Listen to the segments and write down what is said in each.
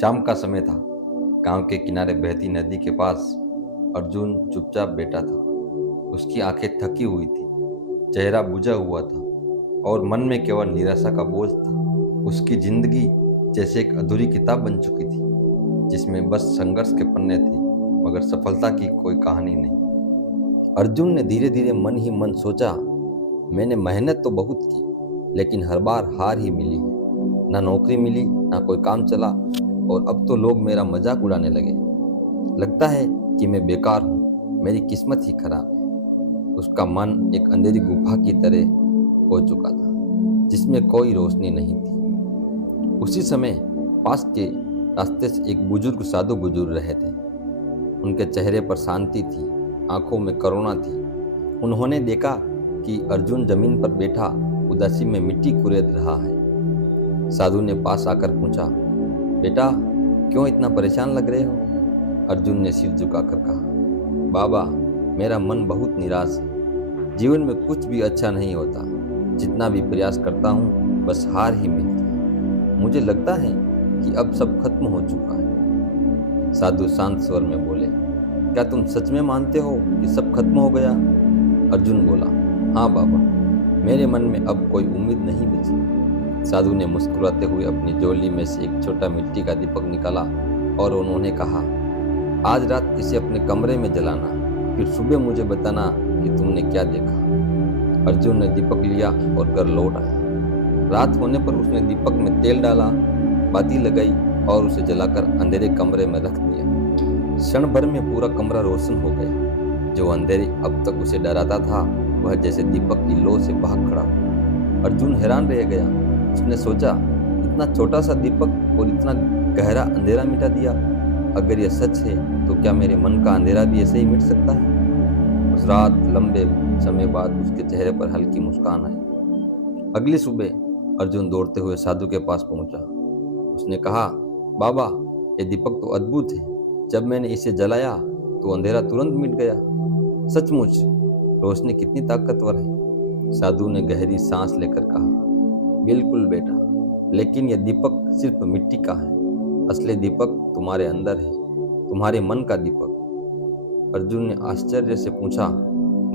शाम का समय था। गांव के किनारे बहती नदी के पास अर्जुन चुपचाप बैठा था। उसकी आंखें थकी हुई थी, चेहरा बुझा हुआ था और मन में केवल निराशा का बोझ था। उसकी जिंदगी जैसे एक अधूरी किताब बन चुकी थी, जिसमें बस संघर्ष के पन्ने थे, मगर सफलता की कोई कहानी नहीं। अर्जुन ने धीरे धीरे मन ही मन सोचा, मैंने मेहनत तो बहुत की, लेकिन हर बार हार ही मिली है। ना नौकरी मिली, ना कोई काम चला, और अब तो लोग मेरा मजाक उड़ाने लगे। लगता है कि मैं बेकार हूँ, मेरी किस्मत ही खराब है। उसका मन एक अंधेरी गुफा की तरह हो चुका था, जिसमें कोई रोशनी नहीं थी। उसी समय पास के रास्ते से एक बुजुर्ग साधु गुजर रहे थे। उनके चेहरे पर शांति थी, आंखों में करुणा थी। उन्होंने देखा कि अर्जुन जमीन पर बैठा उदासी में मिट्टी कुरेद रहा है। साधु ने पास आकर पूछा, बेटा क्यों इतना परेशान लग रहे हो? अर्जुन ने सिर झुकाकर कहा, बाबा मेरा मन बहुत निराश है। जीवन में कुछ भी अच्छा नहीं होता। जितना भी प्रयास करता हूँ बस हार ही मिलती है। मुझे लगता है कि अब सब खत्म हो चुका है। साधु शांत स्वर में बोले, क्या तुम सच में मानते हो कि सब खत्म हो गया? अर्जुन बोला, हाँ बाबा, मेरे मन में अब कोई उम्मीद नहीं बची। साधु ने मुस्कुराते हुए अपनी झोली में से एक छोटा मिट्टी का दीपक निकाला और उन्होंने कहा, आज रात इसे अपने कमरे में जलाना, फिर सुबह मुझे बताना कि तुमने क्या देखा। अर्जुन ने दीपक लिया और घर लौट आया। रात होने पर उसने दीपक में तेल डाला, बाती लगाई और उसे जलाकर अंधेरे कमरे में रख दिया। क्षण भर में पूरा कमरा रोशन हो गया। जो अंधेरे अब तक उसे डराता था, वह जैसे दीपक की लौ से भाग खड़ा हुआ। अर्जुन हैरान रह गया। उसने सोचा, इतना छोटा सा दीपक और इतना गहरा अंधेरा मिटा दिया। अगर यह सच है तो क्या मेरे मन का अंधेरा भी ऐसे ही मिट सकता है? उस रात लंबे समय बाद उसके चेहरे पर हल्की मुस्कान आई। अगली सुबह अर्जुन दौड़ते हुए साधु के पास पहुंचा। उसने कहा, बाबा ये दीपक तो अद्भुत है। जब मैंने इसे जलाया तो अंधेरा तुरंत मिट गया। सचमुच रोशनी कितनी ताकतवर है। साधु ने गहरी सांस लेकर कहा, बिल्कुल बेटा, लेकिन यह दीपक सिर्फ मिट्टी का है। असली दीपक तुम्हारे अंदर है, तुम्हारे मन का दीपक। अर्जुन ने आश्चर्य से पूछा,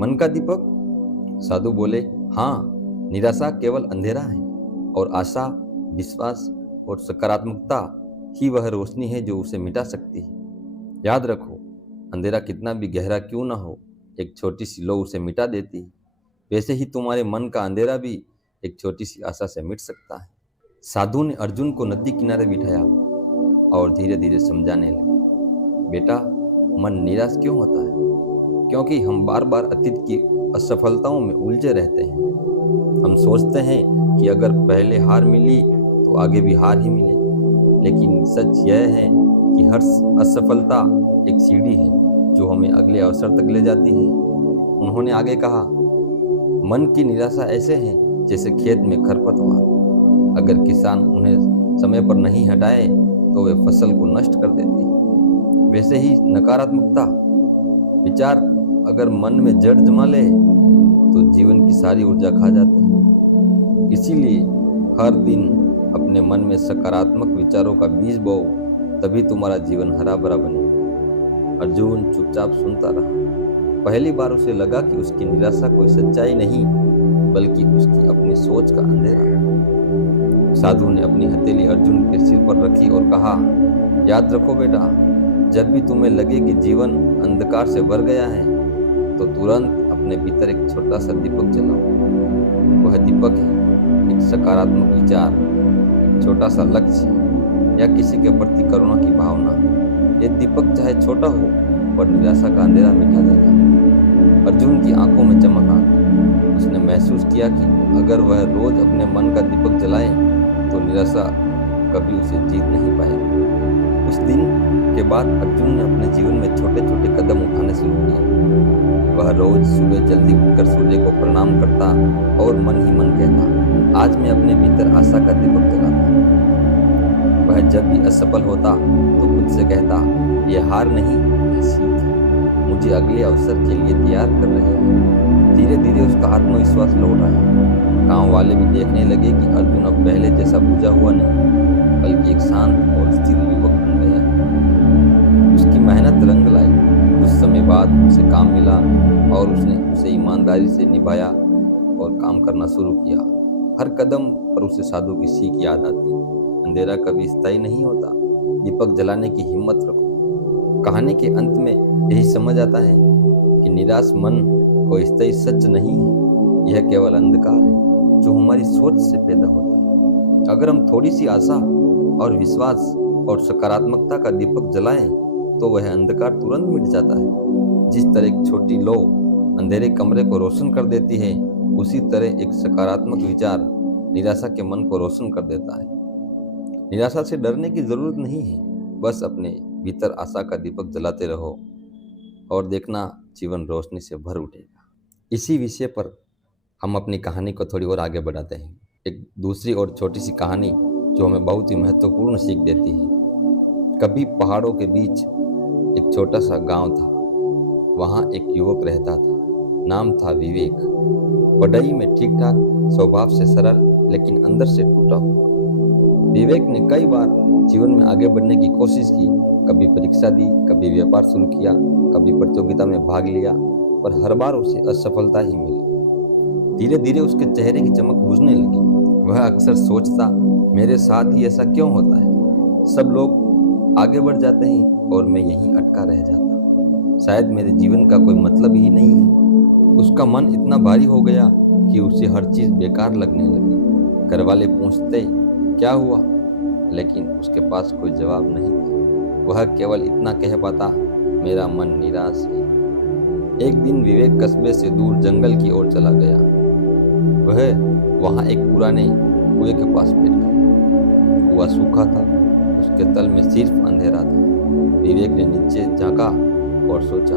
मन का दीपक? साधु बोले, हाँ, निराशा केवल अंधेरा है और आशा, विश्वास और सकारात्मकता ही वह रोशनी है जो उसे मिटा सकती है। याद रखो, अंधेरा कितना भी गहरा क्यों ना हो, एक छोटी सी लौ उसे मिटा देती है। वैसे ही तुम्हारे मन का अंधेरा भी एक छोटी सी आशा से मिट सकता है। साधु ने अर्जुन को नदी किनारे बिठाया और धीरे धीरे समझाने लगे, बेटा मन निराश क्यों होता है? क्योंकि हम बार बार अतीत की असफलताओं में उलझे रहते हैं। हम सोचते हैं कि अगर पहले हार मिली तो आगे भी हार ही मिले, लेकिन सच यह है कि हर असफलता एक सीढ़ी है जो हमें अगले अवसर तक ले जाती है। उन्होंने आगे कहा, मन की निराशा ऐसे है जैसे खेत में खरपतवार। अगर किसान उन्हें समय पर नहीं हटाए तो वे फसल को नष्ट कर देते हैं। वैसे ही नकारात्मकता विचार अगर मन में जड़ जमा ले तो जीवन की सारी ऊर्जा खा जाते हैं। इसीलिए हर दिन अपने मन में सकारात्मक विचारों का बीज बोओ, तभी तुम्हारा जीवन हरा भरा बने। अर्जुन चुपचाप सुनता रहा। पहली बार उसे लगा कि उसकी निराशा कोई सच्चाई नहीं, बल्कि उसकी अपनी सोच का अंधेरा। साधु ने अपनी हथेली अर्जुन के सिर पर रखी और कहा, याद रखो बेटा, जब भी तुम्हें लगे कि जीवन अंधकार से भर गया है तो तुरंत अपने भीतर एक छोटा सा दीपक जलाओ। वह दीपक है एक सकारात्मक विचार, एक छोटा सा लक्ष्य या किसी के प्रति करुणा की भावना। यह दीपक चाहे छोटा हो पर निराशा का अंधेरा मिटा देगा। अर्जुन की आंखों में चमक आ गई। उसने महसूस किया कि अगर वह रोज अपने मन का दीपक जलाए तो निराशा कभी उसे जीत नहीं पाएगी। उस दिन के बाद अर्जुन ने अपने जीवन में छोटे छोटे कदम उठाने शुरू किए। वह रोज सुबह जल्दी उठकर सूर्य को प्रणाम करता और मन ही मन कहता, आज मैं अपने भीतर आशा का दीपक जलाता। वह जब भी असफल होता तो खुद से कहता, यह हार नहीं, यह सीख है, मुझे अगले अवसर के लिए तैयार कर रहे हैं। धीरे धीरे उसका आत्मविश्वास लौट आया। गांव वाले भी देखने लगे कि अर्जुन अब पहले जैसा बुझा हुआ नहीं, बल्कि एक शांत और स्थिर युवक बाद उसे काम मिला और उसने उसे ईमानदारी से निभाया और काम करना शुरू किया। हर कदम पर उसे साधु की सीख याद आती, अंधेरा कभी स्थायी नहीं होता, दीपक जलाने की हिम्मत रखो। कहानी के अंत में यही समझ आता है कि निराश मन कोई स्थायी सच नहीं है, यह केवल अंधकार है जो हमारी सोच से पैदा होता है। अगर हम थोड़ी सी आशा और विश्वास और सकारात्मकता का दीपक जलाएं तो वह अंधकार तुरंत मिट जाता है। जिस तरह एक छोटी लौ अंधेरे कमरे को रोशन कर देती है, उसी तरह एक सकारात्मक विचार निराशा के मन को रोशन कर देता है। निराशा से डरने की जरूरत नहीं है, बस अपने भीतर आशा का दीपक जलाते रहो और देखना जीवन रोशनी से भर उठेगा। इसी विषय पर हम अपनी कहानी को थोड़ी और आगे बढ़ाते हैं। एक दूसरी और छोटी सी कहानी जो हमें बहुत ही महत्वपूर्ण सीख देती है। कभी पहाड़ों के बीच एक छोटा सा गांव था। वहाँ एक युवक रहता था, नाम था विवेक। पढ़ाई में ठीक ठाक, स्वभाव से सरल, लेकिन अंदर से टूटा हुआ। विवेक ने कई बार जीवन में आगे बढ़ने की कोशिश की, कभी परीक्षा दी, कभी व्यापार शुरू किया, कभी प्रतियोगिता में भाग लिया, पर हर बार उसे असफलता ही मिली। धीरे धीरे उसके चेहरे की चमक बुझने लगी। वह अक्सर सोचता, मेरे साथ ही ऐसा क्यों होता है? सब लोग आगे बढ़ जाते हैं और मैं यहीं अटका रह जाता। शायद मेरे जीवन का कोई मतलब ही नहीं है। उसका मन इतना भारी हो गया कि उसे हर चीज बेकार लगने लगी। घर वाले पूछते क्या हुआ, लेकिन उसके पास कोई जवाब नहीं था। वह केवल इतना कह पाता, मेरा मन निराश है। एक दिन विवेक कस्बे से दूर जंगल की ओर चला गया। वह वहां एक पुराने कुएं के पास बैठ गया। कुआं सूखा था, उसके तल में सिर्फ अंधेरा था। विवेक ने नीचे झांका और सोचा,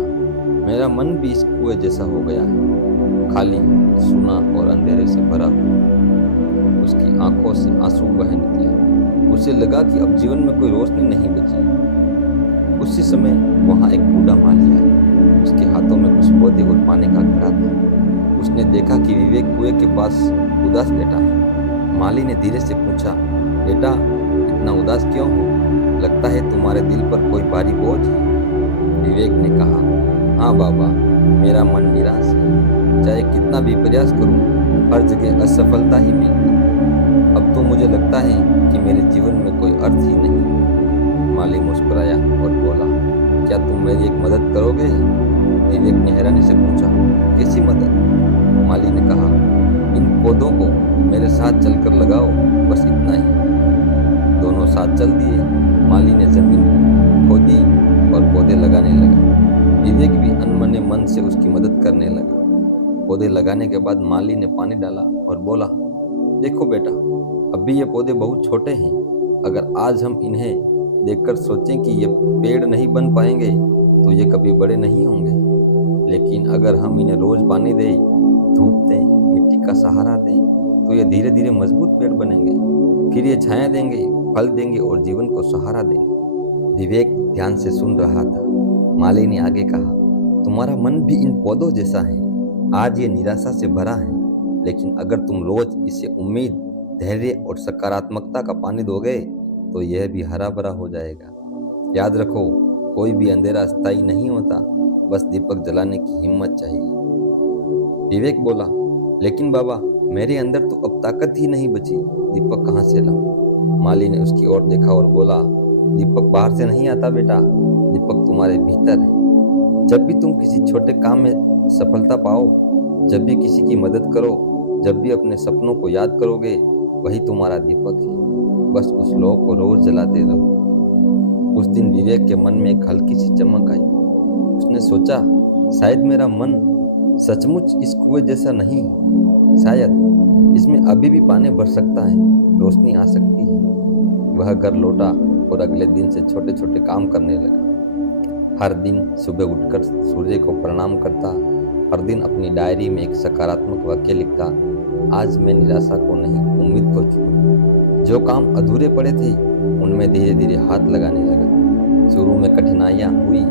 मेरा मन भी इस कुएं जैसा हो गया है, खाली, सुना और अंधेरे से भरा हुआ। उसकी आंखों से आंसू बह निकले। उसे लगा कि अब जीवन में कोई रोशनी नहीं बची। उसी समय वहां एक बूढ़ा माली आया। उसके हाथों में कुछ पौधे और पानी का घड़ा था। उसने देखा कि विवेक कुएं के पास उदास बैठा है। माली ने धीरे से पूछा, बेटा इतना उदास क्यों हो? लगता है तुम्हारे दिल पर कोई भारी बोझ है। विवेक ने कहा, हाँ बाबा, मेरा मन निराश है। चाहे कितना भी प्रयास करूं, हर जगह असफलता ही मिलती। अब तो मुझे लगता है कि मेरे जीवन में कोई अर्थ ही नहीं। माली मुस्कुराया और बोला, क्या तुम मेरी एक मदद करोगे? विवेक ने हैरानी से पूछा, कैसी मदद? माली ने कहा, इन पौधों को मेरे साथ चलकर लगाओ, बस इतना ही। दोनों साथ चल दिए। माली ने जमीन खोदी और पौधे लगाने लगा। विवेक भी अनमने मन से उसकी मदद करने लगा। पौधे लगाने के बाद माली ने पानी डाला और बोला, देखो बेटा, अभी ये पौधे बहुत छोटे हैं। अगर आज हम इन्हें देखकर सोचें कि ये पेड़ नहीं बन पाएंगे तो ये कभी बड़े नहीं होंगे। लेकिन अगर हम इन्हें रोज पानी दें, धूप दें, मिट्टी का सहारा दें, तो ये धीरे धीरे मजबूत पेड़ बनेंगे। फिर ये छाया देंगे, फल देंगे और जीवन को सहारा देंगे। विवेक ध्यान से सुन रहा था। माली ने आगे कहा, तुम्हारा मन भी इन पौधों जैसा है। आज ये निराशा से भरा है, लेकिन अगर तुम रोज इसे उम्मीद, धैर्य और सकारात्मकता का पानी दोगे तो यह भी हरा भरा हो जाएगा। याद रखो, कोई भी अंधेरा स्थायी नहीं होता, बस दीपक जलाने की हिम्मत चाहिए। विवेक बोला, लेकिन बाबा, मेरे अंदर तो अब ताकत ही नहीं बची, दीपक कहाँ से लाऊं? माली ने उसकी ओर देखा और बोला, दीपक बाहर से नहीं आता बेटा, दीपक तुम्हारे भीतर है। जब भी तुम किसी छोटे काम में सफलता पाओ, जब भी किसी की मदद करो, जब भी अपने सपनों को याद करोगे, वही तुम्हारा दीपक है। बस उस लौ को रोज जलाते रहो। उस दिन विवेक के मन में एक हल्की सी चमक आई। उसने सोचा, शायद मेरा मन सचमुच इस कुएं जैसा नहीं है। शायद इसमें अभी भी पानी भर सकता है, रोशनी आ सकती है। वह घर लौटा और अगले दिन से छोटे छोटे काम करने लगा। हर दिन सुबह उठकर सूर्य को प्रणाम करता। हर दिन अपनी डायरी में एक सकारात्मक वाक्य लिखता, आज मैं निराशा को नहीं, उम्मीद को चुनूं। जो काम अधूरे पड़े थे उनमें धीरे धीरे हाथ लगाने लगा। शुरू में कठिनाइयां हुई,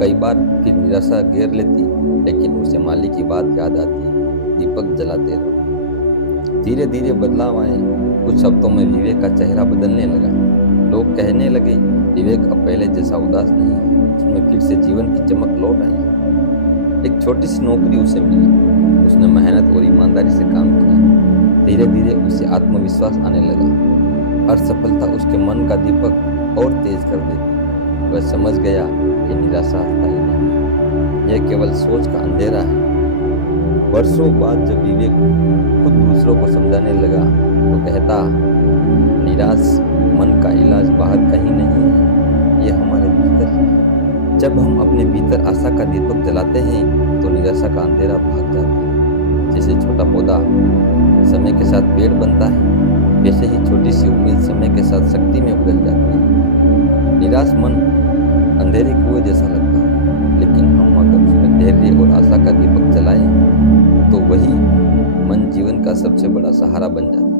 कई बार फिर निराशा घेर लेती, लेकिन उसे माली की बात याद आती, दीपक जलाते रहो। धीरे धीरे बदलाव आए। कुछ हफ्तों में विवेक का चेहरा बदलने लगा। लोग कहने लगे, विवेक अब पहले जैसा उदास नहीं है, उसमें फिर से जीवन की चमक लौट आई। एक छोटी सी नौकरी उसे मिली। उसने मेहनत और ईमानदारी से काम किया। धीरे धीरे उसे आत्मविश्वास आने लगा। हर सफलता उसके मन का दीपक और तेज कर देती। वह समझ गया कि निराशा स्थायी नहीं, यह केवल सोच का अंधेरा है। वर्षों बाद जब विवेक खुद दूसरों को समझाने लगा तो कहता, निराश मन का इलाज बाहर कहीं नहीं है, यह हमारे भीतर ही है। जब हम अपने भीतर आशा का दीपक जलाते हैं तो निराशा का अंधेरा भाग जाता है। जैसे छोटा पौधा समय के साथ पेड़ बनता है, वैसे ही छोटी सी उम्मीद समय के साथ शक्ति में बदल जाती है। निराश मन अंधेरे कुएं जैसा लगता है, लेकिन हम अगर उसमें धैर्य और आशा का दीपक जलाएं तो वही मन जीवन का सबसे बड़ा सहारा बन जाता है।